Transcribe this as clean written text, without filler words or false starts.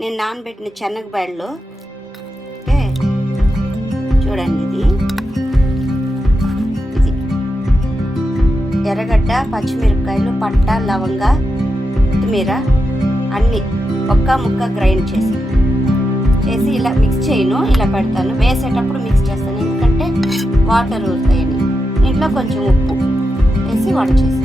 నేను నానబెట్టిన శనగబెళ్ళు. ఓకే, చూడండి ఇది ఎర్రగడ్డ, పచ్చిమిరపకాయలు, పట్ట, లవంగ, కొత్తిమీర అన్నీ ఒక్క ముక్క గ్రైండ్ చేసి ఇలా మిక్స్ చేయను, ఇలా పెడతాను. వేసేటప్పుడు మిక్స్ చేస్తాను, ఎందుకంటే వాటర్ ఊరుతాయని. ఇంట్లో కొంచెం ఉప్పు వేసి వడ చేసి